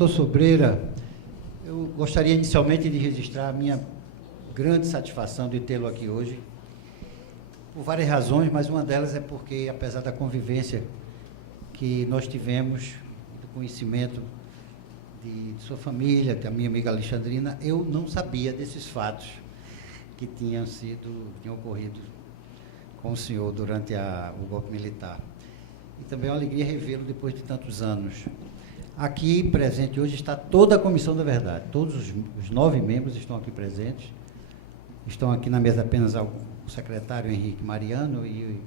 Doutor Sobreira, eu gostaria inicialmente de registrar a minha grande satisfação de tê-lo aqui hoje, por várias razões, mas uma delas é porque, apesar da convivência que nós tivemos, do conhecimento de sua família, da minha amiga Alexandrina, eu não sabia desses fatos que tinham ocorrido com o senhor durante o golpe militar. E também é uma alegria revê-lo depois de tantos anos. Aqui presente hoje está toda a Comissão da Verdade, todos os 9 membros estão aqui presentes. Estão aqui na mesa apenas o secretário Henrique Mariano e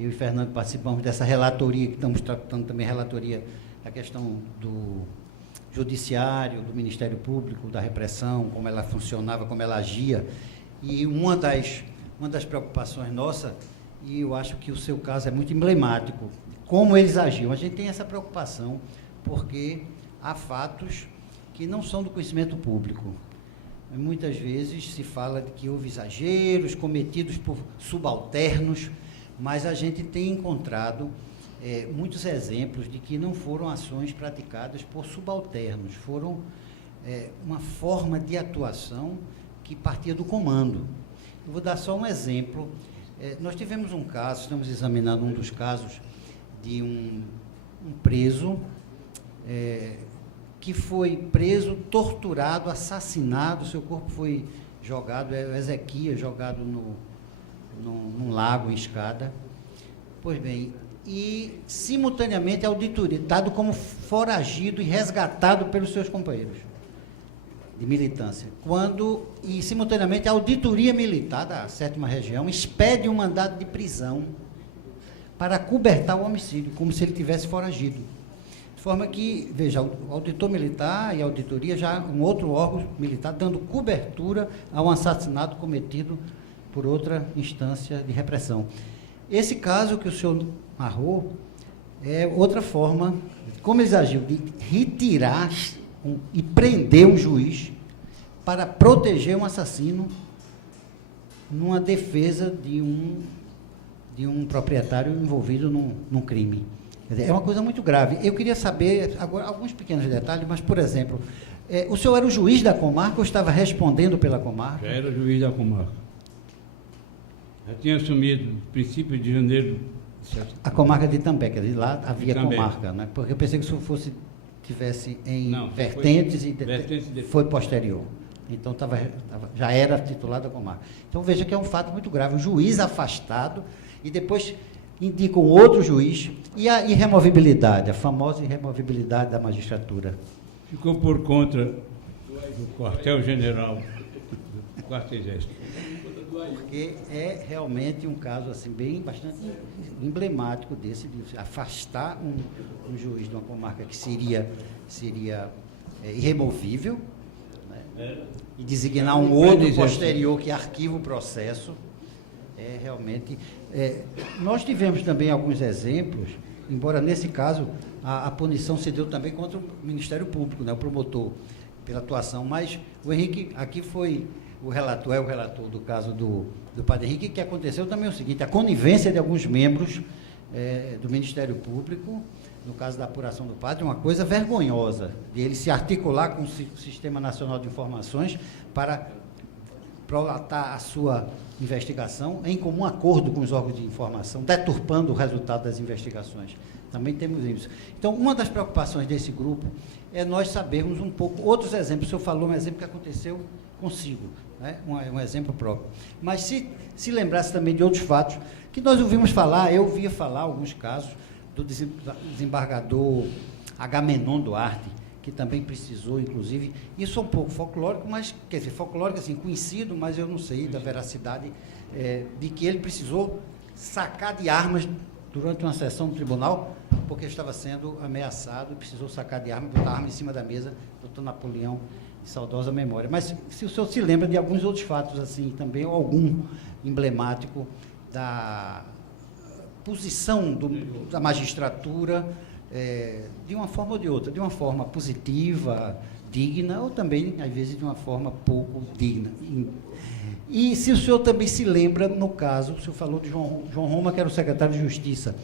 eu e Fernando participamos dessa relatoria, que estamos tratando também relatoria da questão do Judiciário, do Ministério Público, da repressão, como ela funcionava, como ela agia. E uma das preocupações nossa, e eu acho que o seu caso é muito emblemático, como eles agiam. A gente tem essa preocupação porque há fatos que não são do conhecimento público. Muitas vezes se fala de que houve exageros cometidos por subalternos, mas a gente tem encontrado muitos exemplos de que não foram ações praticadas por subalternos, foram uma forma de atuação que partia do comando. Eu vou dar só um exemplo. Nós tivemos um caso, estamos examinando um dos casos de um preso que foi preso, torturado, assassinado, seu corpo foi jogado, Ezequias, jogado num lago em Escada. Pois bem, e simultaneamente a auditoria, dado como foragido e resgatado pelos seus companheiros de militância. E simultaneamente a auditoria militar da 7ª Região expede um mandado de prisão para cobertar o homicídio, como se ele tivesse foragido. De forma que, veja, o auditor militar e a auditoria, já um outro órgão militar, dando cobertura a um assassinato cometido por outra instância de repressão. Esse caso que o senhor narrou é outra forma, como eles agiram, de retirar e prender um juiz para proteger um assassino numa defesa de um proprietário envolvido num crime. Quer dizer, é uma coisa muito grave. Eu queria saber, agora, alguns pequenos detalhes, mas, por exemplo, o senhor era o juiz da comarca ou estava respondendo pela comarca? Já era juiz da comarca. Já tinha assumido no princípio de janeiro. A comarca de Itambé, quer dizer, lá havia Itambé. comarca, né? Porque eu pensei que o senhor tivesse em Não, vertentes vertentes foi posterior. Então, já era titular da comarca. Então, veja que é um fato muito grave. O juiz afastado e depois indica um outro juiz. E a irremovibilidade, a famosa irremovibilidade da magistratura? Ficou por conta do quartel-general do quarto exército. Porque é realmente um caso assim, bastante emblemático desse, de afastar um juiz de uma comarca que seria irremovível, né? E designar um outro posterior que arquiva o processo. Realmente. Nós tivemos também alguns exemplos, embora nesse caso a punição se deu também contra o Ministério Público, né, o promotor, pela atuação, mas o Henrique aqui foi o relator do caso do padre Henrique, que aconteceu também o seguinte: a conivência de alguns membros do Ministério Público, no caso da apuração do padre, uma coisa vergonhosa, de ele se articular com o Sistema Nacional de Informações para prolatar a sua investigação em comum acordo com os órgãos de informação, deturpando o resultado das investigações. Também temos isso. Então, uma das preocupações desse grupo é nós sabermos um pouco, outros exemplos. O senhor falou um exemplo que aconteceu consigo, né? Um exemplo próprio. Mas se lembrasse também de outros fatos que nós ouvimos falar, eu ouvia falar alguns casos do desembargador Agamenon Duarte, que também precisou, inclusive, isso é um pouco folclórico, mas, quer dizer, folclórico assim, conhecido, mas eu não sei da veracidade, de que ele precisou sacar de armas durante uma sessão do tribunal, porque estava sendo ameaçado, precisou sacar de arma, botar a arma em cima da mesa, doutor Napoleão, de saudosa memória. Mas se o senhor se lembra de alguns outros fatos, assim, também, ou algum emblemático da posição da magistratura, de uma forma ou de outra, de uma forma positiva, digna, ou também, às vezes, de uma forma pouco digna. E se o senhor também se lembra, no caso, o senhor falou de João Roma, que era o secretário de Justiça,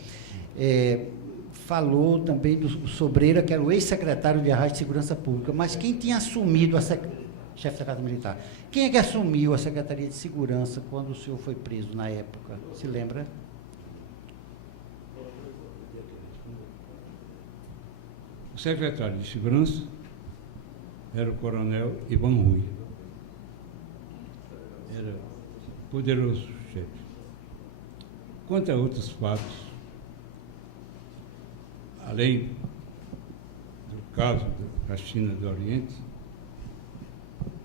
falou também do Sobreira, que era o ex-secretário de Arraio de Segurança Pública, mas quem tinha assumido chefe da Casa Militar, quem é que assumiu a Secretaria de Segurança quando o senhor foi preso na época? Se lembra? O secretário de Segurança era o coronel Ivan Rui. Era poderoso chefe. Quanto a outros fatos, além do caso da China do Oriente,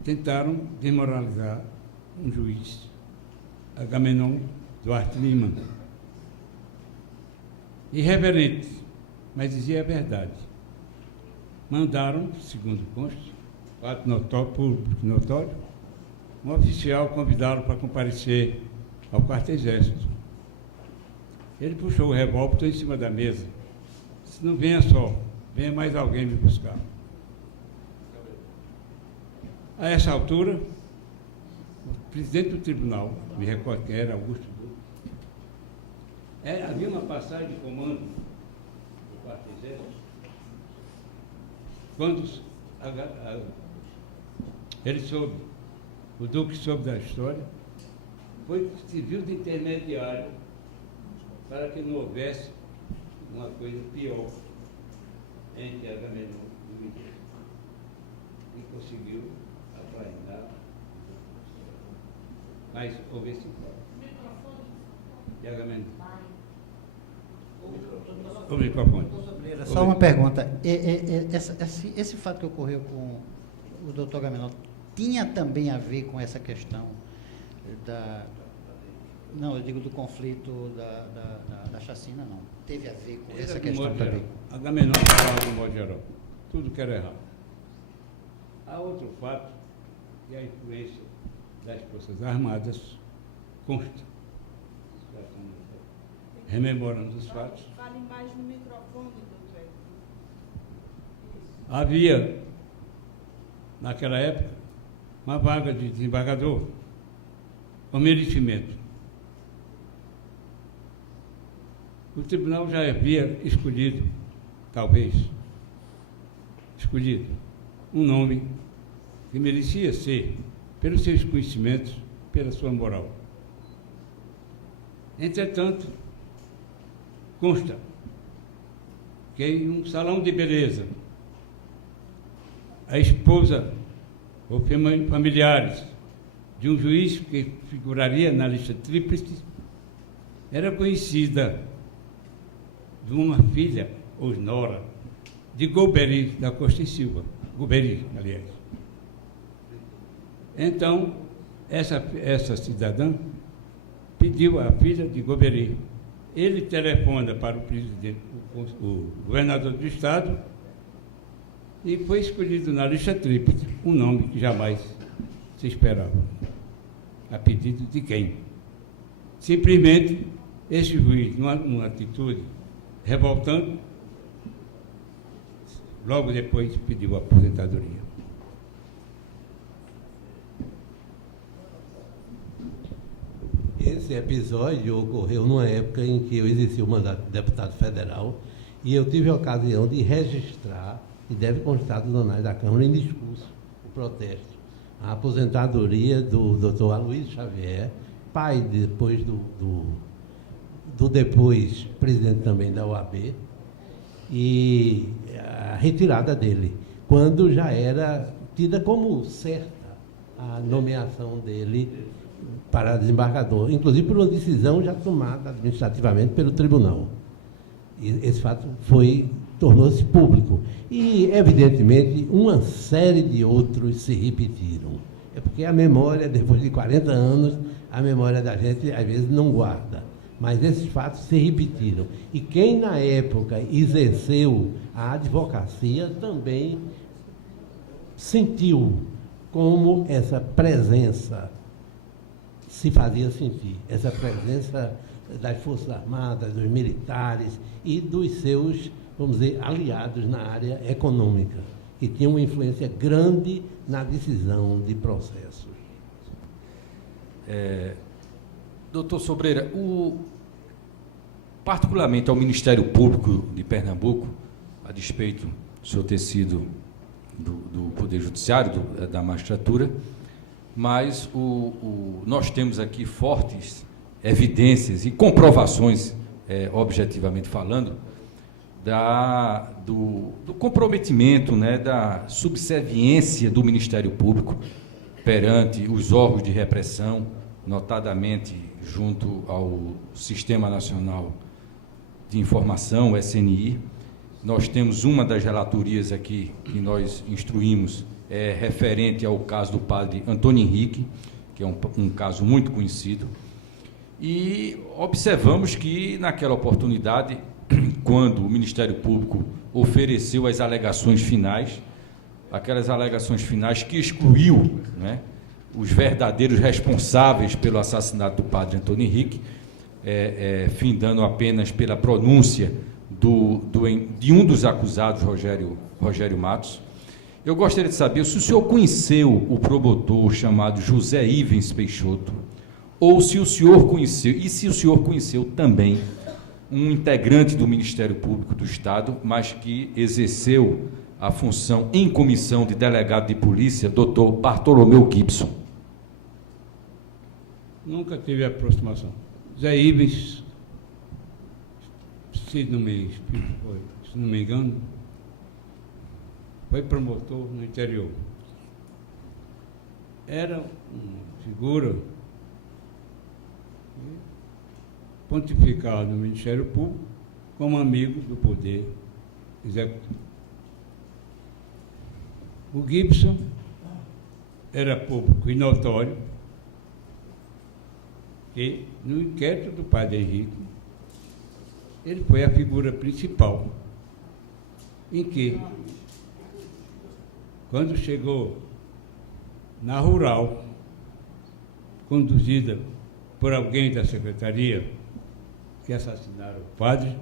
tentaram desmoralizar um juiz, Agamenon Duarte Lima. Irreverente, mas dizia a verdade. Mandaram, segundo consta, fato público notório, um oficial convidá-lo para comparecer ao quarto-exército. Ele puxou o revólver em cima da mesa. Disse, não venha só, venha mais alguém me buscar. A essa altura, o presidente do tribunal, me recordo quem era, Augusto Dutra, havia uma passagem de comando do quarto-exército, quando ele soube, o Duque soube da história, serviu de intermediário para que não houvesse uma coisa pior entre Agamenon e o Índio. E conseguiu aplainar, mas houve esse fato. De Agamenon. O microfone. Só uma pergunta. Esse fato que ocorreu com o doutor Agamenon tinha também a ver com essa questão não, eu digo do conflito da chacina, não. Teve a ver com essa questão também. Agamenon falava de modo geral. Tudo que era errado. Há outro fato, que é a influência das Forças Armadas consta. Rememorando os fatos. Fale mais no microfone, doutor. Havia, naquela época, uma vaga de desembargador com merecimento. O tribunal já havia escolhido, talvez, um nome que merecia ser, pelos seus conhecimentos, pela sua moral. Entretanto, consta que em um salão de beleza, a esposa ou familiares de um juiz que figuraria na lista tríplice era conhecida de uma filha, ou nora, de Golbery da Costa e Silva. Golbery, aliás. Então, essa cidadã pediu à filha de Golbery. Ele telefona para o presidente, o governador do estado, e foi escolhido na lista tríplice um nome que jamais se esperava. A pedido de quem? Simplesmente, esse juiz, numa atitude revoltante, logo depois pediu a aposentadoria. Esse episódio ocorreu numa época em que eu exerci o mandato de deputado federal e eu tive a ocasião de registrar, e deve constar dos anais da Câmara, em discurso, o protesto, a aposentadoria do Dr. Aloysio Xavier, pai depois do depois presidente também da OAB, e a retirada dele, quando já era tida como certa a nomeação dele para desembargador, inclusive por uma decisão já tomada administrativamente pelo tribunal. E esse fato tornou-se público. E, evidentemente, uma série de outros se repetiram. É porque a memória, depois de 40 anos, a memória da gente, às vezes, não guarda. Mas esses fatos se repetiram. E quem, na época, exerceu a advocacia também sentiu como essa presença se fazia sentir, essa presença das Forças Armadas, dos militares e dos seus, vamos dizer, aliados na área econômica, que tinham uma influência grande na decisão de processos. Doutor Sobreira, particularmente ao Ministério Público de Pernambuco, a despeito do senhor ter sido do Poder Judiciário, da magistratura, mas nós temos aqui fortes evidências e comprovações, objetivamente falando, do comprometimento, né, da subserviência do Ministério Público perante os órgãos de repressão, notadamente junto ao Sistema Nacional de Informação, o SNI. Nós temos uma das relatorias aqui que nós instruímos, referente ao caso do padre Antônio Henrique, que é um caso muito conhecido, e observamos que, naquela oportunidade, quando o Ministério Público ofereceu as alegações finais, aquelas alegações finais que excluiu, né, os verdadeiros responsáveis pelo assassinato do padre Antônio Henrique, findando apenas pela pronúncia de um dos acusados, Rogério Matos. Eu gostaria de saber se o senhor conheceu o promotor chamado José Ivens Peixoto, ou se o senhor conheceu, e se o senhor conheceu também um integrante do Ministério Público do Estado, mas que exerceu a função em comissão de delegado de polícia, doutor Bartolomeu Gibson. Nunca tive aproximação. Zé Ivens, se não me engano, foi promotor no interior. Era uma figura pontificada no Ministério Público como amigo do Poder Executivo. O Gibson era público e notório que, no inquérito do padre Henrique, ele foi a figura principal, em que, quando chegou na rural, conduzida por alguém da secretaria que assassinaram o padre,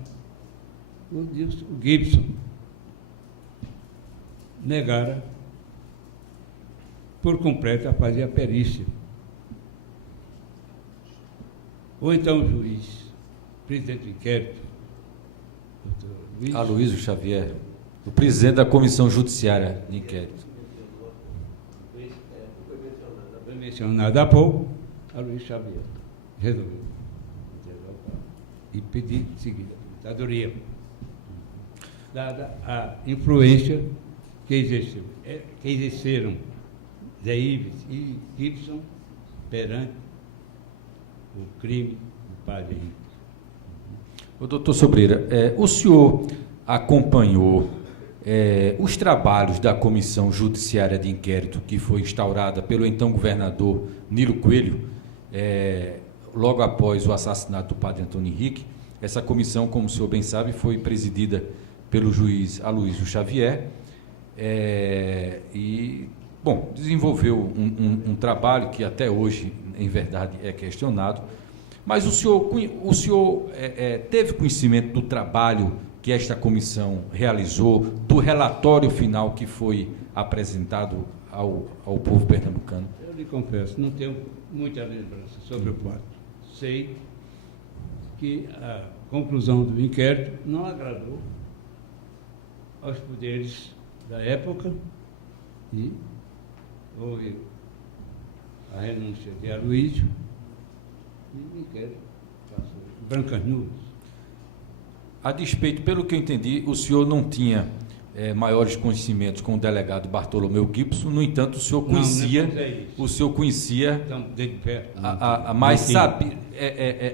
o Gibson negara por completo a fazer a perícia. Ou então o juiz, presidente do inquérito, doutor Aloysio Xavier, o presidente da Comissão Judiciária de Inquérito. Foi mencionado há pouco, Aloysio Xavier resolveu e pedir em seguida a aposentadoria, dada a influência que exerceram Zé Ivens e Gibson perante o crime do padre Henrique. O doutor Sobreira, o senhor acompanhou os trabalhos da Comissão Judiciária de Inquérito que foi instaurada pelo então governador Nilo Coelho, logo após o assassinato do padre Antônio Henrique? Essa comissão, como o senhor bem sabe, foi presidida pelo juiz Aloysio Xavier e, bom, desenvolveu um trabalho que até hoje, em verdade, é questionado. Mas o senhor teve conhecimento do trabalho que esta comissão realizou, do relatório final que foi apresentado ao povo pernambucano? Eu lhe confesso, não tenho muita lembrança sobre o fato. Sei que a conclusão do inquérito não agradou aos poderes da época e houve a renúncia de Aloysio e o inquérito passou brancas nuvens. A despeito, pelo que eu entendi, o senhor não tinha maiores conhecimentos com o delegado Bartolomeu Gibson, no entanto, o senhor conhecia, então, desde perto, mas sabe,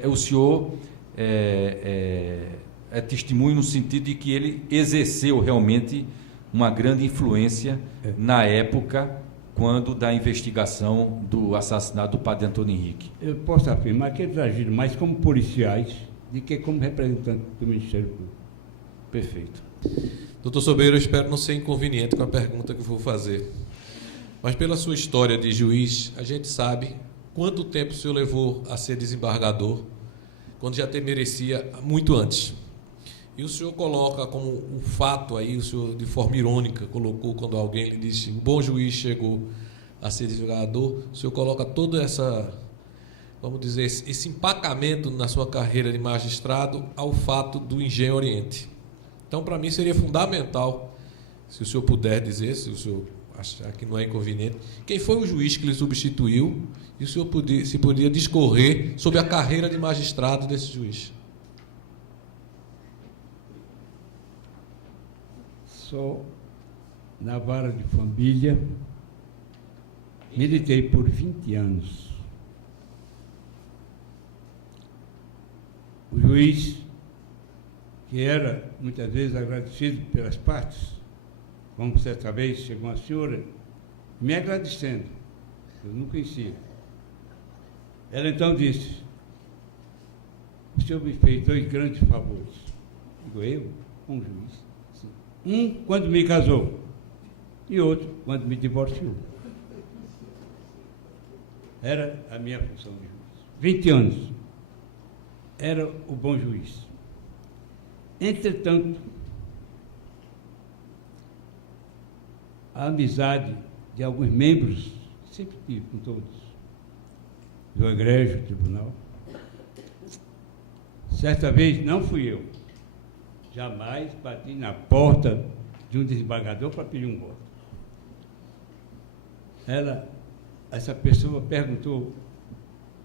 o senhor é testemunho no sentido de que ele exerceu realmente uma grande influência na época, quando da investigação do assassinato do padre Antônio Henrique. Eu posso afirmar que eles agiram mais como policiais do que como representantes do Ministério Público. Perfeito. Doutor Sobreira, eu espero não ser inconveniente com a pergunta que eu vou fazer. Mas pela sua história de juiz, a gente sabe quanto tempo o senhor levou a ser desembargador, quando já merecia muito antes. E o senhor coloca como um fato aí, o senhor de forma irônica colocou quando alguém lhe disse um bom juiz chegou a ser desembargador, o senhor coloca toda vamos dizer, esse empacamento na sua carreira de magistrado ao fato do Engenho Oriente. Então, para mim, seria fundamental, se o senhor puder dizer, se o senhor achar que não é inconveniente, quem foi o juiz que lhe substituiu e o senhor se podia discorrer sobre a carreira de magistrado desse juiz. Sou na vara de família, militei por 20 anos. O juiz, que era muitas vezes agradecido pelas partes, como certa vez chegou uma senhora me agradecendo, eu não conhecia. Ela então disse: o senhor me fez 2 grandes favores. Digo, eu? Um juiz. Um quando me casou e outro quando me divorciou. Era a minha função de juiz. 20 anos. Era o bom juiz. Entretanto, a amizade de alguns membros, sempre tive com todos, do egrégio tribunal. Certa vez, não fui eu, jamais bati na porta de um desembargador para pedir um voto. Essa pessoa perguntou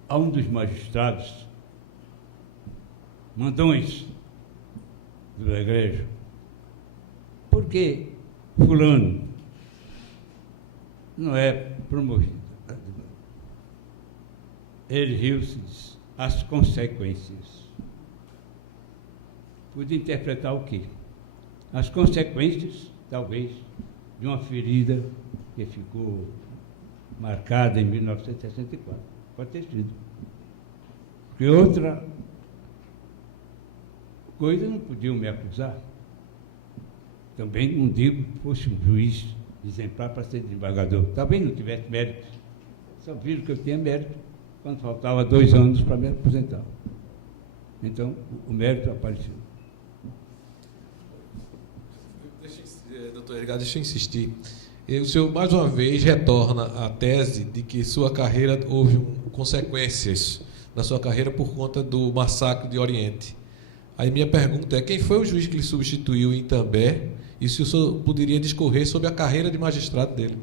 a um dos magistrados, mandões do egrégio, por que fulano não é promovido? Ele riu-se e disse: as consequências. Pude interpretar o quê? As consequências, talvez, de uma ferida que ficou marcada em 1964. Pode ter sido. Porque outra coisa não podiam me acusar. Também não digo que fosse um juiz exemplar para ser desembargador. Talvez não tivesse mérito. Só viram que eu tinha mérito quando faltava 2 anos para me aposentar. Então, o mérito apareceu. Doutor Edgar, deixa eu insistir. O senhor, mais uma vez, retorna à tese de que sua carreira houve consequências na sua carreira por conta do massacre de Oriente. Aí minha pergunta é: quem foi o juiz que lhe substituiu em Itambé e se o senhor poderia discorrer sobre a carreira de magistrado dele?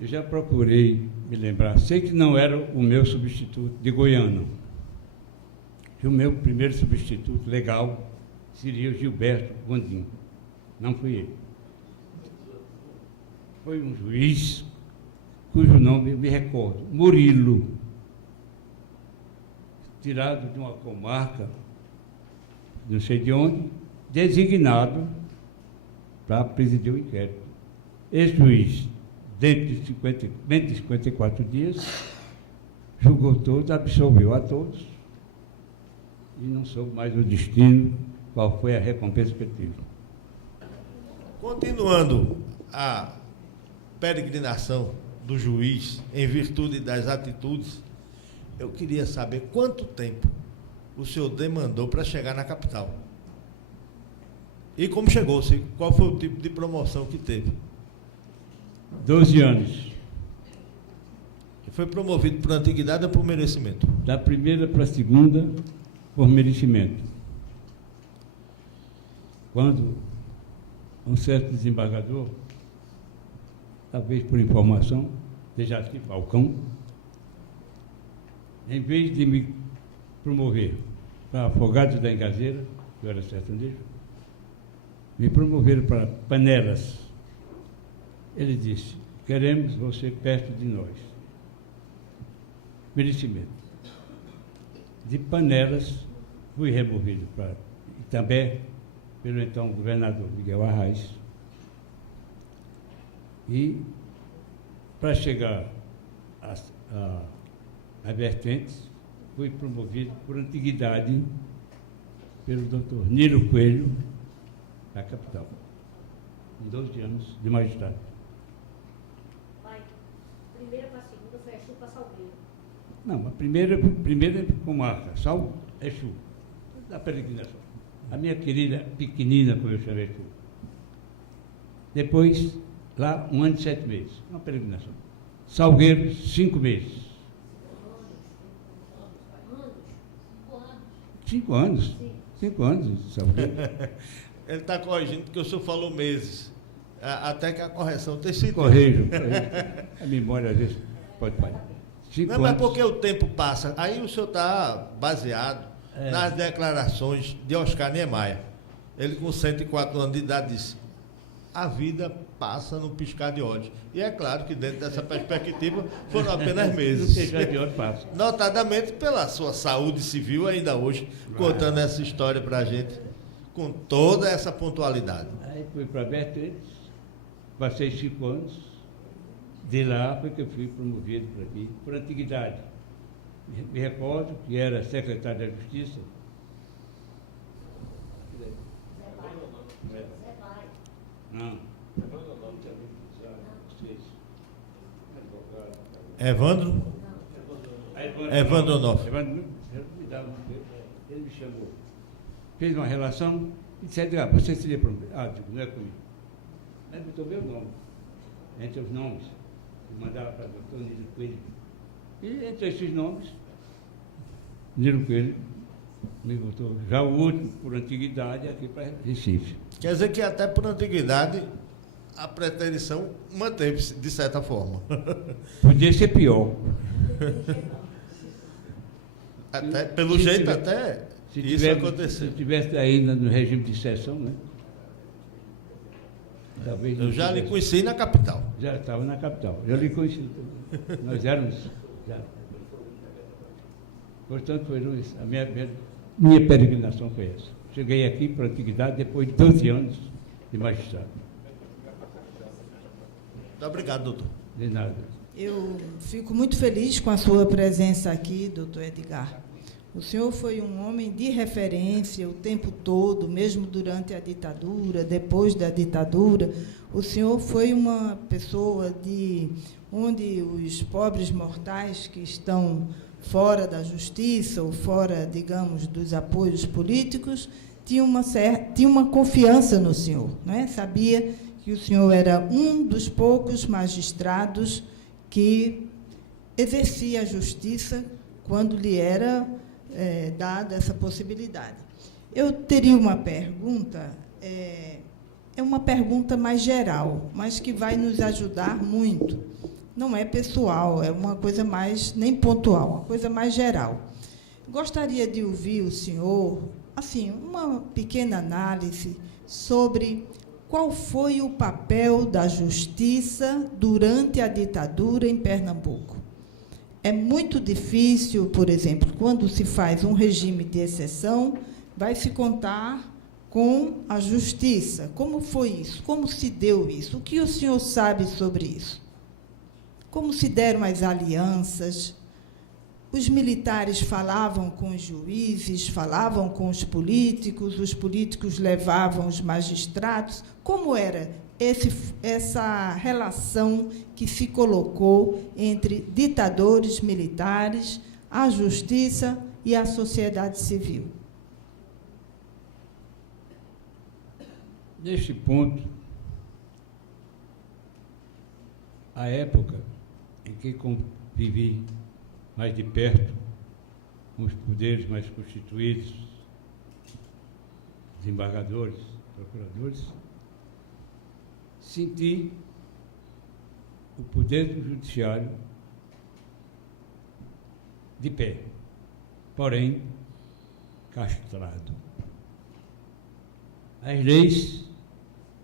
Eu já procurei me lembrar. Sei que não era o meu substituto de Goiânia. Que o meu primeiro substituto legal seria o Gilberto Gondim. Não fui ele. Foi um juiz cujo nome eu me recordo, Murilo, tirado de uma comarca, não sei de onde, designado para presidir o inquérito. Esse juiz, dentro de 54 dias, julgou todos, absolveu a todos e não soube mais o destino, qual foi a recompensa que ele teve. Continuando a peregrinação do juiz em virtude das atitudes, eu queria saber quanto tempo o senhor demandou para chegar na capital. E como chegou, qual foi o tipo de promoção que teve? 12 anos. Foi promovido por antiguidade ou por merecimento? Da primeira para a segunda, por merecimento. Quando um certo desembargador, talvez por informação, Dejaci Falcão, em vez de me promover para Afogados da Engazeira, que eu era sertanejo, me promoveram para Panelas. Ele disse: queremos você perto de nós. Merecimento. De Panelas, fui removido para Itambé, pelo então governador Miguel Arraes. E, para chegar a Vertentes, fui promovido por antiguidade pelo doutor Nilo Coelho, da capital, em 12 anos de magistrado. Pai, primeira para a segunda foi Exu para Salgueiro. Não, a primeira comarca, Exu, da peregrinação. A minha querida pequenina, como eu chamei Exu. Depois, lá, 1 ano e 7 meses, uma peregrinação. Salgueiro, 5 meses. 5 anos. 5 anos, sabe? Ele está corrigindo porque o senhor falou meses. Até que a correção tenha sido. Corrijo. A memória, às vezes, pode parar. 5 Não, anos. mas porque o tempo passa. Aí o senhor está baseado nas declarações de Oscar Niemeyer. Ele, com 104 anos de idade, disse: a vida passa no piscar de olhos. E é claro que dentro dessa perspectiva foram apenas meses. No piscar de olhos passa. Notadamente pela sua saúde civil ainda hoje, contando essa história para a gente, com toda essa pontualidade. Aí fui para Berteiros, passei 5 anos. De lá foi que eu fui promovido para aqui, por antiguidade. Me recordo que era secretário da Justiça. Não. Evandro? Evandro Onofre. Evandro me dava ele me chamou. Fez uma relação e disse: você seria promovido? Digo, não é comigo. Aí botou meu nome. Entre os nomes, eu mandava para o doutor Nilo Coelho. E entre esses nomes, Nilo Coelho me botou, já o último, por antiguidade, aqui para Recife. Quer dizer que até por antiguidade a preterição manteve-se, de certa forma. Podia ser pior. Até, pelo jeito, até isso aconteceu. Se tivesse ainda no regime de exceção, né? Talvez eu já lhe conheci na capital. Já estava na capital. Já lhe conheci. Nós éramos já. Portanto, foi a minha peregrinação foi essa. Cheguei aqui para a antiguidade depois de 12 anos de magistrado. Muito obrigado, doutor. De nada. Eu fico muito feliz com a sua presença aqui, doutor Edgar. O senhor foi um homem de referência o tempo todo, mesmo durante a ditadura, depois da ditadura. O senhor foi uma pessoa onde os pobres mortais que estão fora da justiça ou fora, digamos, dos apoios políticos, tinham uma confiança no senhor, não é? Sabia que o senhor era um dos poucos magistrados que exercia a justiça quando lhe era dada essa possibilidade. Eu teria uma pergunta, é uma pergunta mais geral, mas que vai nos ajudar muito. Não é pessoal, é uma coisa mais, nem pontual, uma coisa mais geral. Gostaria de ouvir o senhor, assim, uma pequena análise sobre qual foi o papel da justiça durante a ditadura em Pernambuco. É muito difícil, por exemplo, quando se faz um regime de exceção, vai se contar com a justiça. Como foi isso? Como se deu isso? O que o senhor sabe sobre isso? Como se deram as alianças? Os militares falavam com os juízes, falavam com os políticos levavam os magistrados. Como era essa relação que se colocou entre ditadores militares, a justiça e a sociedade civil? Neste ponto, a época em que convivi mais de perto com os poderes mais constituídos, desembargadores, procuradores, senti o poder do judiciário de pé, porém castrado. As leis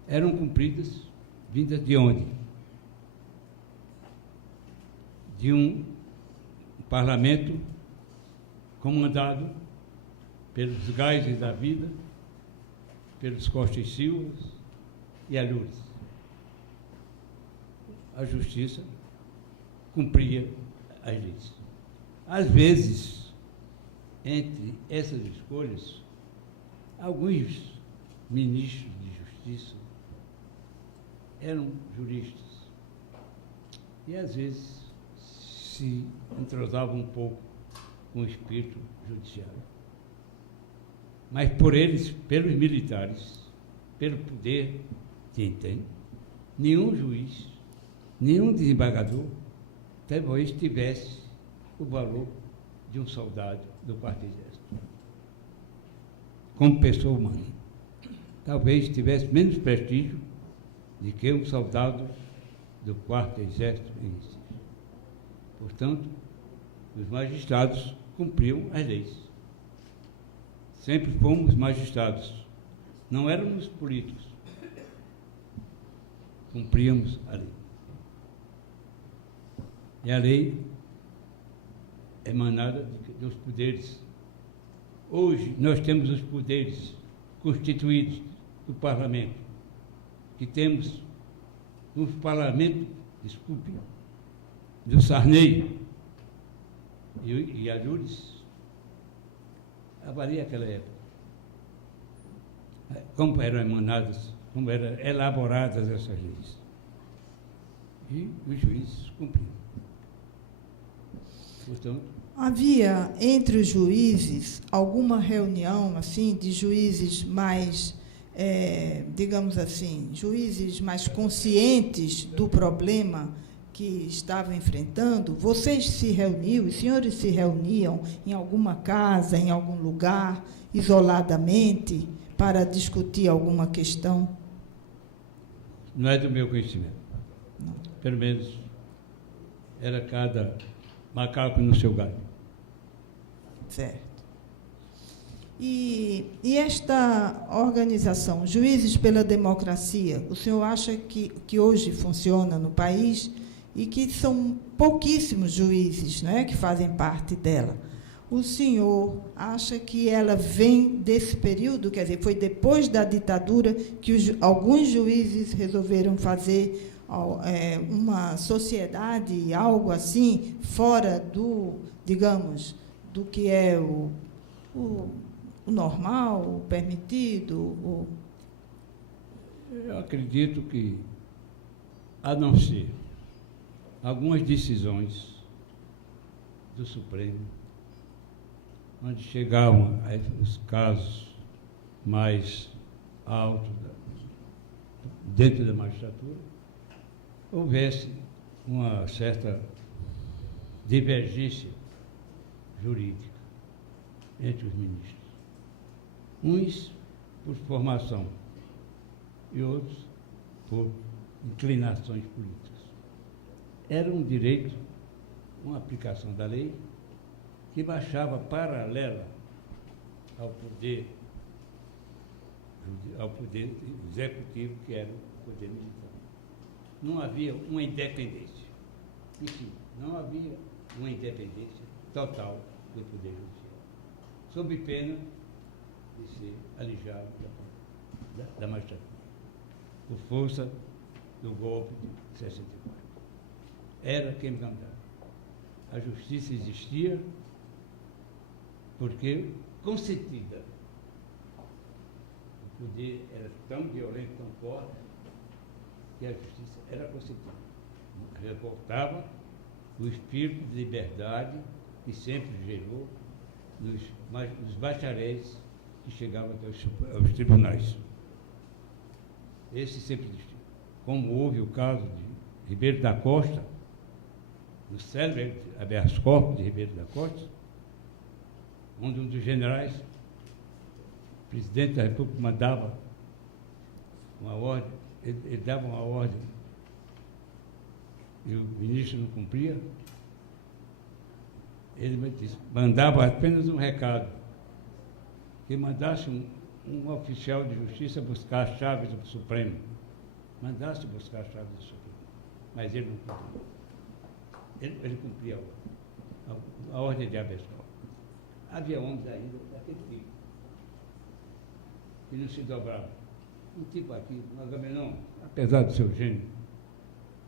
eram cumpridas vindas de onde? De um parlamento comandado pelos gases da vida, pelos Costa e Silvas e Alures. A justiça cumpria as leis. Às vezes, entre essas escolhas, alguns ministros de justiça eram juristas e, às vezes, se entrosavam um pouco com o espírito judiciário. Mas por eles, pelos militares, pelo poder que tem, nenhum juiz, nenhum desembargador talvez tivesse o valor de um soldado do quarto exército. como pessoa humana. Talvez tivesse menos prestígio do que um soldado do 4º Exército em Recife. Portanto, os magistrados cumpriam as leis. Sempre fomos magistrados, não éramos políticos. Cumpríamos a lei. E a lei é emanada dos poderes. Hoje, nós temos os poderes constituídos do parlamento, que temos no parlamento, desculpe, do Sarney e a Lourdes, avalia aquela época. Como eram emanadas, como eram elaboradas essas leis. E os juízes cumpriram. Portanto, havia entre os juízes alguma reunião assim de juízes mais, digamos assim, juízes mais conscientes do problema que estavam enfrentando? Vocês se reuniam, os senhores se reuniam em alguma casa, em algum lugar, isoladamente, para discutir alguma questão? não é do meu conhecimento. Não. Pelo menos era cada macaco no seu galho. Certo. E esta organização, Juízes pela Democracia, o senhor acha que hoje funciona no país e que são pouquíssimos juízes, não é, que fazem parte dela? O senhor acha que ela vem desse período, quer dizer, foi depois da ditadura que alguns juízes resolveram fazer uma sociedade, algo assim, fora do, digamos, do que é o normal, o permitido? Eu acredito que, a não ser algumas decisões do Supremo, onde chegavam os casos mais altos dentro da magistratura, houvesse uma certa divergência jurídica entre os ministros. Uns por formação e outros por inclinações políticas. Era um direito, uma aplicação da lei, que baixava paralela ao poder executivo, que era o poder militar. Não havia uma independência. Enfim, não havia uma independência total do poder judiciário, sob pena de ser alijado da magistratura, por força do golpe de 64. Era quem mandava. A justiça existia porque, consentida, o poder era tão violento, tão forte, que a justiça era consentida. Revoltava o espírito de liberdade que sempre gerou nos bacharéis que chegavam até aos tribunais. Esse sempre existiu. Como houve o caso de Ribeiro da Costa, no célebre habeas corpus de Ribeiro da Costa, onde um dos generais, o presidente da República, mandava uma ordem, ele dava uma ordem e o ministro não cumpria, ele mandava apenas um recado, que mandasse um oficial de justiça buscar as chaves do Supremo, mandasse buscar as chaves do Supremo, mas ele não cumpria. Ele cumpria a ordem de habeas corpus. Havia homens ainda daquele tipo, que não se dobravam. Um tipo aqui, um Agamenon, apesar do seu gênio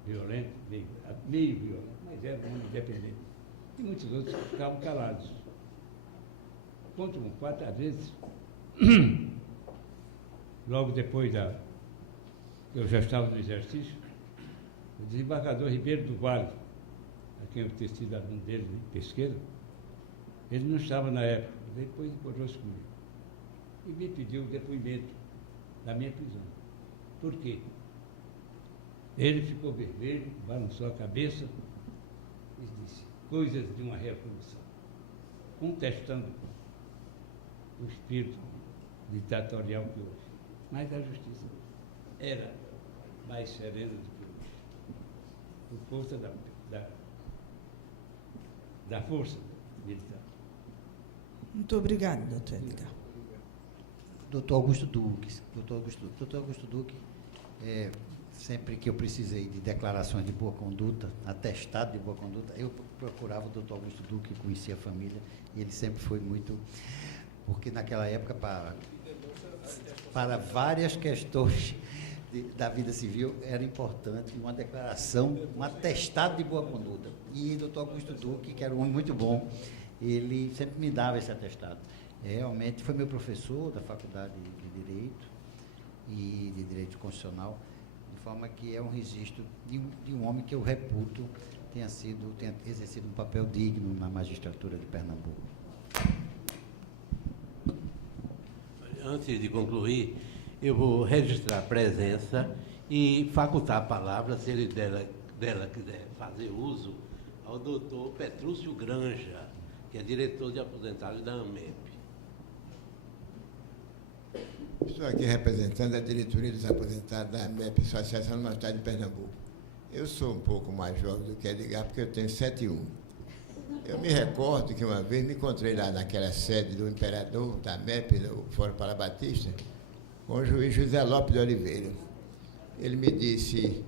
violento, meio violento, mas era um homem independente. E muitos outros ficavam calados. Conto um fato, às vezes, logo depois que eu já estava no exercício, o desembargador Ribeiro do Vale, a quem eu tinha sido aluno dele em pesquisa, ele não estava na época, depois encontrou-se comigo e me pediu o depoimento da minha prisão. Por quê? Ele ficou vermelho, balançou a cabeça e disse: coisas de uma revolução, contestando o espírito ditatorial que houve. Mas a justiça era mais serena do que hoje, por força da força militar. Muito obrigada, doutor Edgar. Doutor Augusto Duque. Doutor Augusto Duque, sempre que eu precisei de declarações de boa conduta, atestado de boa conduta, eu procurava o doutor Augusto Duque, conhecia a família, e ele sempre foi muito... Porque naquela época, para várias questões da vida civil, era importante uma declaração, um atestado de boa conduta. E o doutor Augusto Duque, que era um homem muito bom, ele sempre me dava esse atestado. Realmente foi meu professor da Faculdade de Direito e de Direito Constitucional, de forma que é um registro de um homem que eu reputo tenha exercido um papel digno na magistratura de Pernambuco. Antes de concluir, eu vou registrar a presença e facultar a palavra, se ele dela quiser fazer uso, ao doutor Petrúcio Granja, que é diretor de aposentados da AMEP. Estou aqui representando a diretoria dos aposentados da AMEP, Associação do Estado de Pernambuco. Eu sou um pouco mais jovem do que Edgar, porque eu tenho 71. Eu me recordo que uma vez me encontrei lá naquela sede do imperador da AMEP, no Fórum Parabatista, com o juiz José Lopes de Oliveira. Ele me disse,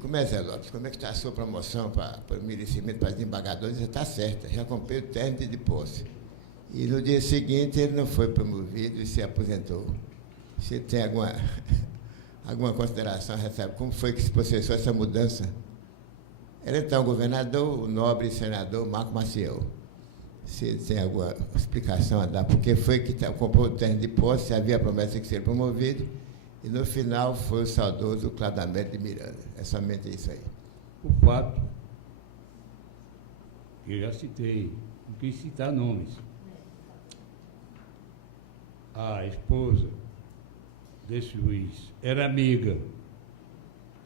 como é, Zé Lopes, como é que está a sua promoção para o merecimento para desembargador? Ele disse, está certa, já comprei o terno de posse. E no dia seguinte ele não foi promovido e se aposentou. Você tem alguma consideração, recebe? Como foi que se processou essa mudança? Era então o governador, o nobre senador Marco Maciel. Se tem alguma explicação a dar, porque foi que comprou o terno de posse, havia a promessa de ser promovido, e no final foi o saudoso Cladamete de Miranda. É somente isso aí. O fato, que eu já citei, não quis citar nomes. A esposa desse juiz era amiga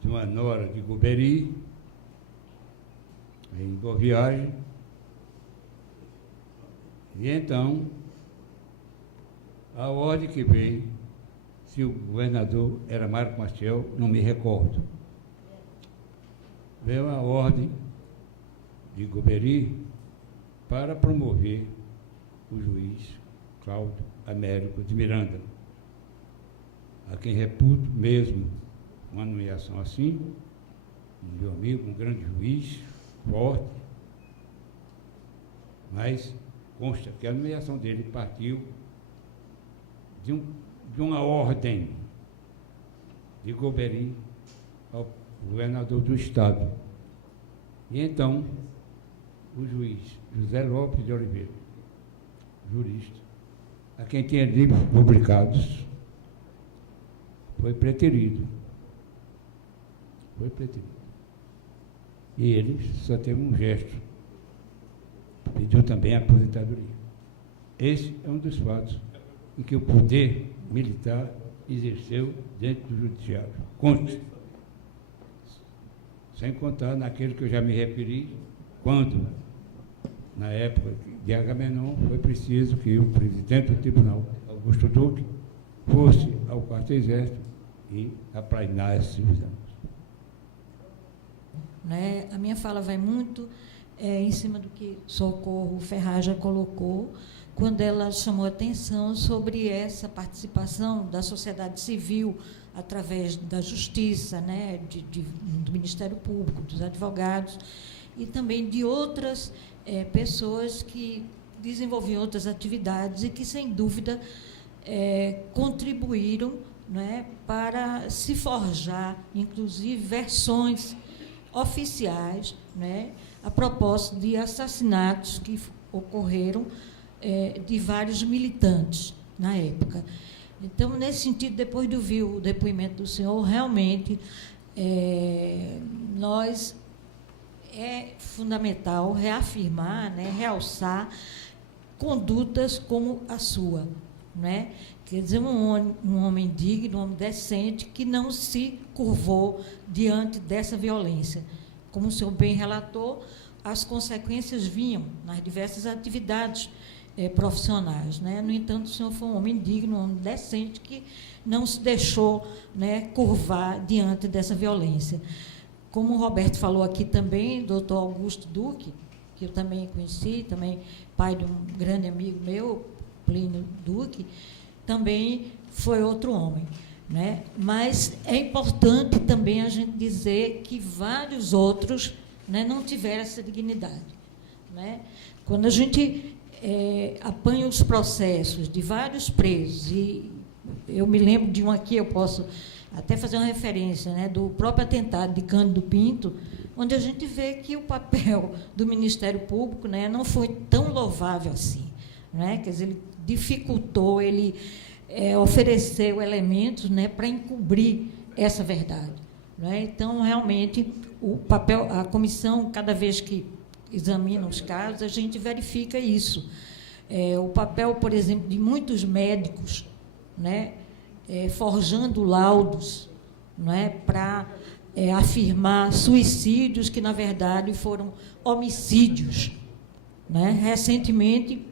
de uma nora de Goberi, em Boa Viagem, e então, a ordem que veio, se o governador era Marco Maciel, não me recordo, veio a ordem de Goberi para promover o juiz Cláudio Américo de Miranda, a quem reputo mesmo uma nomeação assim, um meu amigo, um grande juiz, forte, mas consta que a nomeação dele partiu de uma ordem de Goberi ao governador do Estado. E então, o juiz José Lopes de Oliveira, jurista, a quem tinha livros publicados, foi preterido. Foi preterido. E ele só teve um gesto. Pediu também a aposentadoria. Esse é um dos fatos em que o poder militar exerceu dentro do judiciário. Conte. Sem contar naquele que eu já me referi, quando, na época de Agamenon, foi preciso que o presidente do tribunal, Augusto Duque, fosse ao quarto exército e aplainasse os anos. Né? A minha fala vai muito em cima do que Socorro Ferraz já colocou, quando ela chamou atenção sobre essa participação da sociedade civil através da justiça, né, do Ministério Público, dos advogados, e também de outras pessoas que desenvolviam outras atividades e que, sem dúvida, contribuíram, né, para se forjar, inclusive, versões oficiais, né, a propósito de assassinatos que ocorreram de vários militantes na época. Então, nesse sentido, depois de ouvir o depoimento do senhor, realmente é fundamental reafirmar, né, realçar condutas como a sua, né? Quer dizer, um homem digno, um homem decente, que não se curvou diante dessa violência. Como o senhor bem relatou, as consequências vinham nas diversas atividades profissionais, né? No entanto, o senhor foi um homem digno, um homem decente, que não se deixou, né, curvar diante dessa violência. Como o Roberto falou aqui também, doutor Augusto Duque, que eu também conheci, também pai de um grande amigo meu, Plínio Duque, também foi outro homem, né? Mas é importante também a gente dizer que vários outros, né, não tiveram essa dignidade, né? Quando a gente apanha os processos de vários presos, e eu me lembro de um aqui, eu posso até fazer uma referência, né, do próprio atentado de Cândido Pinto, onde a gente vê que o papel do Ministério Público, né, não foi tão louvável assim, né? Quer dizer, ele dificultou, ele ofereceu elementos, né, para encobrir essa verdade, né? Então, realmente, o papel, a comissão, cada vez que examina os casos, a gente verifica isso. O papel, por exemplo, de muitos médicos, né, forjando laudos, né, para afirmar suicídios que, na verdade, foram homicídios, né? Recentemente,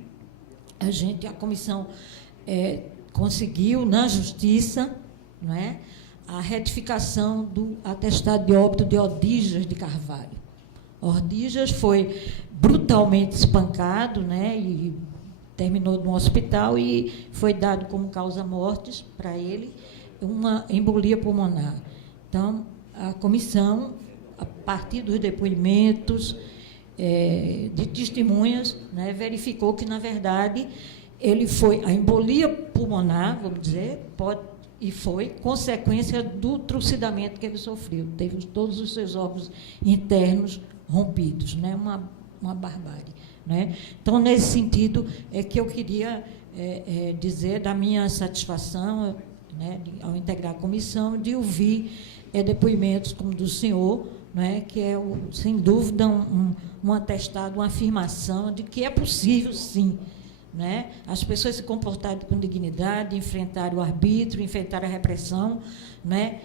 a comissão conseguiu, na Justiça, né, a retificação do atestado de óbito de Ordijas de Carvalho. Ordijas foi brutalmente espancado, né, e terminou no hospital e foi dado como causa-mortes para ele uma embolia pulmonar. Então, a comissão, a partir dos depoimentos de testemunhas, né, verificou que, na verdade, a embolia pulmonar, vamos dizer, foi consequência do trucidamento que ele sofreu. Teve todos os seus órgãos internos rompidos, né? Uma barbárie, né? Então, nesse sentido, é que eu queria dizer da minha satisfação, né, ao integrar a comissão, de ouvir depoimentos como do senhor, né, que é, sem dúvida, um atestado, uma afirmação de que é possível, sim, né, as pessoas se comportarem com dignidade, enfrentarem o arbítrio, enfrentarem a repressão, né,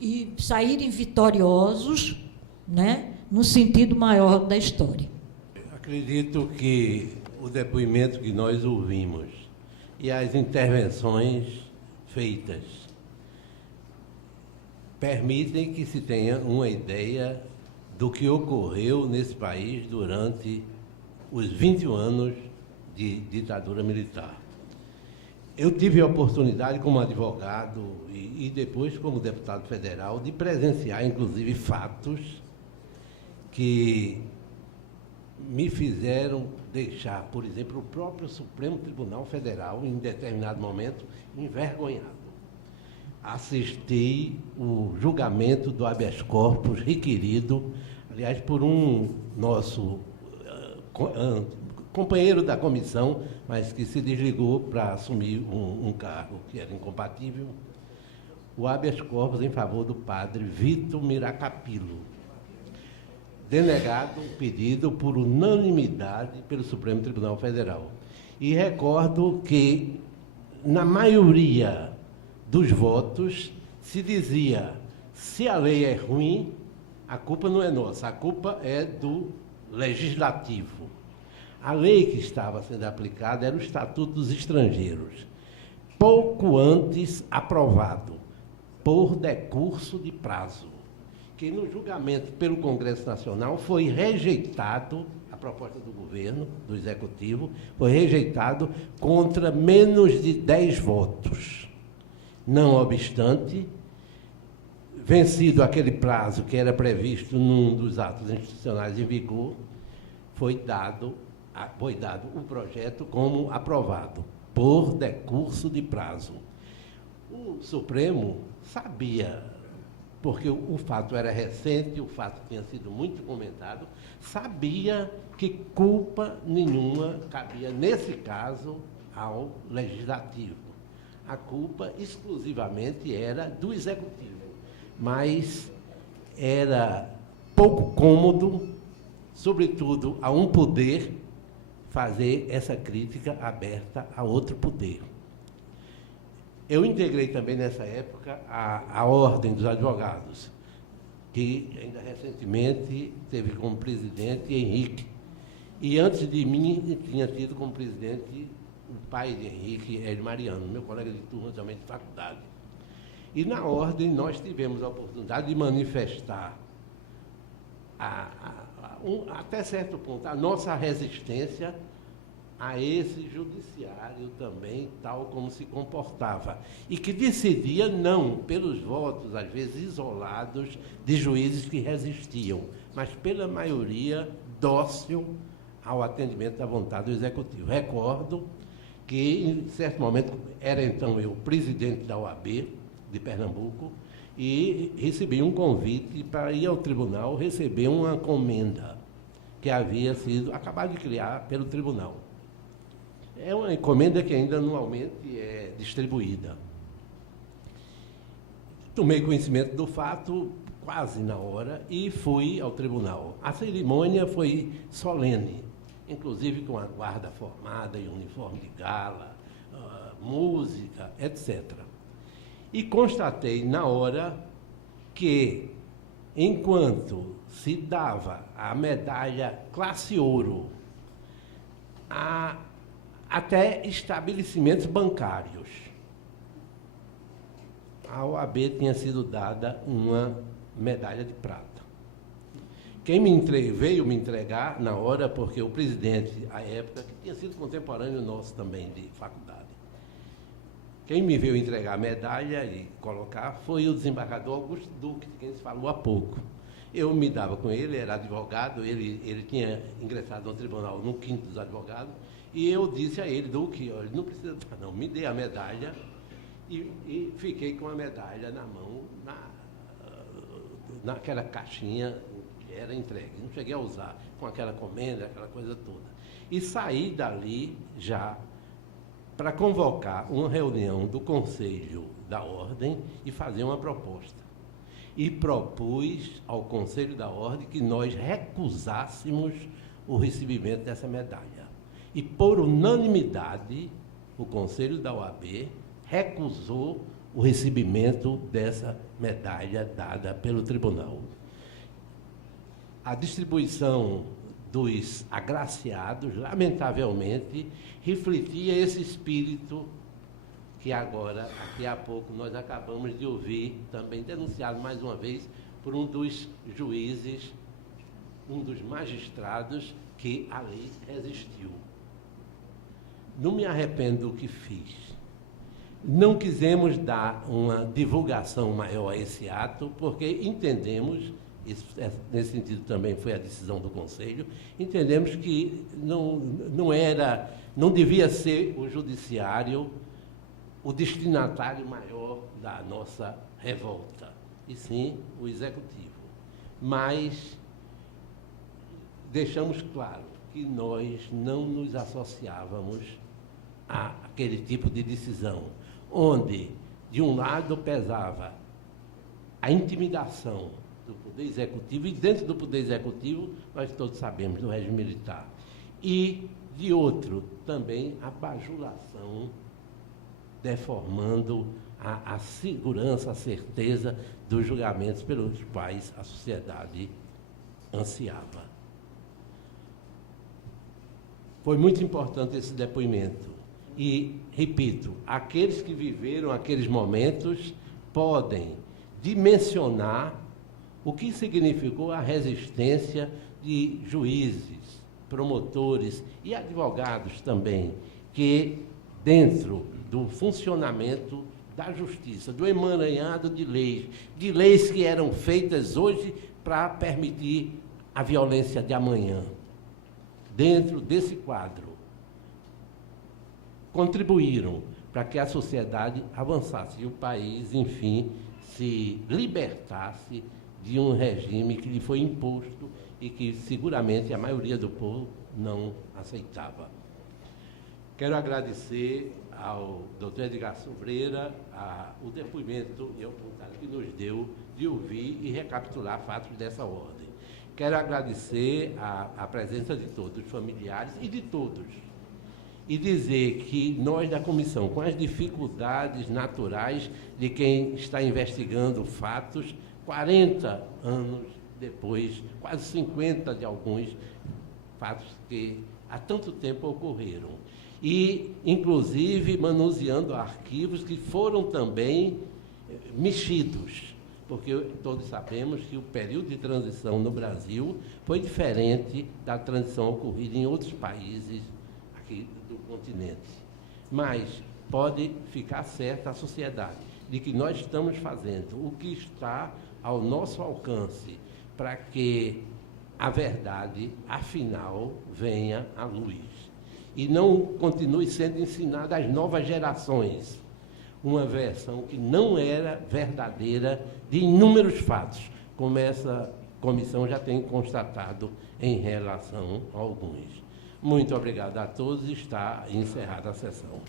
e saírem vitoriosos, né, no sentido maior da história. Acredito que o depoimento que nós ouvimos e as intervenções feitas permitem que se tenha uma ideia do que ocorreu nesse país durante os 21 anos de ditadura militar. Eu tive a oportunidade, como advogado e depois como deputado federal, de presenciar, inclusive, fatos que me fizeram deixar, por exemplo, o próprio Supremo Tribunal Federal, em determinado momento, envergonhado. Assisti o julgamento do habeas corpus requerido, aliás, por um nosso companheiro da comissão, mas que se desligou para assumir um cargo que era incompatível, o habeas corpus em favor do padre Vitor Miracapilo, denegado o pedido por unanimidade pelo Supremo Tribunal Federal. E recordo que, na maioria dos votos, se dizia: se a lei é ruim, a culpa não é nossa, a culpa é do legislativo. A lei que estava sendo aplicada era o Estatuto dos Estrangeiros, pouco antes aprovado, por decurso de prazo, que no julgamento pelo Congresso Nacional foi rejeitado, a proposta do governo, do Executivo, foi rejeitado contra menos de 10 votos. Não obstante, vencido aquele prazo que era previsto num dos atos institucionais em vigor, foi dado o projeto como aprovado, por decurso de prazo. O Supremo sabia, porque o fato era recente, o fato tinha sido muito comentado, sabia que culpa nenhuma cabia, nesse caso, ao Legislativo. A culpa exclusivamente era do Executivo, mas era pouco cômodo, sobretudo a um poder, fazer essa crítica aberta a outro poder. Eu integrei também, nessa época, a Ordem dos Advogados, que ainda recentemente teve como presidente Henrique, E antes de mim, tinha tido como presidente o pai de Henrique, Hélio Mariano, meu colega de turma também de faculdade. E na ordem nós tivemos a oportunidade de manifestar, até certo ponto, a nossa resistência a esse judiciário também, tal como se comportava. E que decidia não pelos votos, às vezes isolados, de juízes que resistiam, mas pela maioria dócil ao atendimento da vontade do Executivo. Recordo que, em certo momento, era então eu presidente da OAB de Pernambuco e recebi um convite para ir ao tribunal receber uma comenda que havia sido acabado de criar pelo tribunal. É uma encomenda que ainda anualmente é distribuída. Tomei conhecimento do fato quase na hora e fui ao tribunal. A cerimônia foi solene, inclusive com a guarda formada e uniforme de gala, música, etc. E constatei na hora que, enquanto se dava a medalha classe ouro até estabelecimentos bancários, a OAB tinha sido dada uma medalha de prata. Quem veio me entregar na hora, porque o presidente, à época, que tinha sido contemporâneo nosso também de faculdade, quem me veio entregar a medalha e colocar foi o desembargador Augusto Duque, de quem se falou há pouco. Eu me dava com ele, era advogado, ele tinha ingressado no tribunal no 5º dos advogados, e eu disse a ele, Duque, olha, não precisa, não, me dê a medalha, e fiquei com a medalha na mão, naquela caixinha que era entregue. Não cheguei a usar, com aquela comenda, aquela coisa toda. E saí dali já para convocar uma reunião do Conselho da Ordem e fazer uma proposta. E propus ao Conselho da Ordem que nós recusássemos o recebimento dessa medalha. E, por unanimidade, o Conselho da OAB recusou o recebimento dessa medalha dada pelo tribunal. A distribuição dos agraciados, lamentavelmente, refletia esse espírito que agora, aqui a pouco, nós acabamos de ouvir, também denunciado mais uma vez por um dos juízes, um dos magistrados que ali resistiu. Não me arrependo do que fiz. Não quisemos dar uma divulgação maior a esse ato, porque entendemos, isso, nesse sentido também foi a decisão do Conselho, entendemos que não devia ser o Judiciário o destinatário maior da nossa revolta, e sim o Executivo. Mas deixamos claro que nós não nos associávamos àquele tipo de decisão, onde, de um lado, pesava a intimidação do Poder Executivo, e dentro do Poder Executivo, nós todos sabemos, do regime militar, e, de outro, também a bajulação, deformando a segurança, a certeza dos julgamentos pelos quais a sociedade ansiava. Foi muito importante esse depoimento. E, repito, aqueles que viveram aqueles momentos podem dimensionar o que significou a resistência de juízes, promotores e advogados também, que, dentro do funcionamento da justiça, do emaranhado de leis que eram feitas hoje para permitir a violência de amanhã, dentro desse quadro, contribuíram para que a sociedade avançasse e o país, enfim, se libertasse de um regime que lhe foi imposto e que seguramente a maioria do povo não aceitava. Quero agradecer ao Dr. Edgar Sobreira o depoimento e a oportunidade que nos deu de ouvir e recapitular fatos dessa ordem. Quero agradecer a presença de todos os familiares e de todos, e dizer que nós da comissão, com as dificuldades naturais de quem está investigando fatos, 40 anos depois, quase 50 de alguns, fatos que há tanto tempo ocorreram. E, inclusive, manuseando arquivos que foram também mexidos, porque todos sabemos que o período de transição no Brasil foi diferente da transição ocorrida em outros países aqui do continente. Mas pode ficar certa a sociedade de que nós estamos fazendo o que está ao nosso alcance para que a verdade, afinal, venha à luz. E não continue sendo ensinada às novas gerações uma versão que não era verdadeira de inúmeros fatos, como essa comissão já tem constatado em relação a alguns. Muito obrigado a todos e está encerrada a sessão.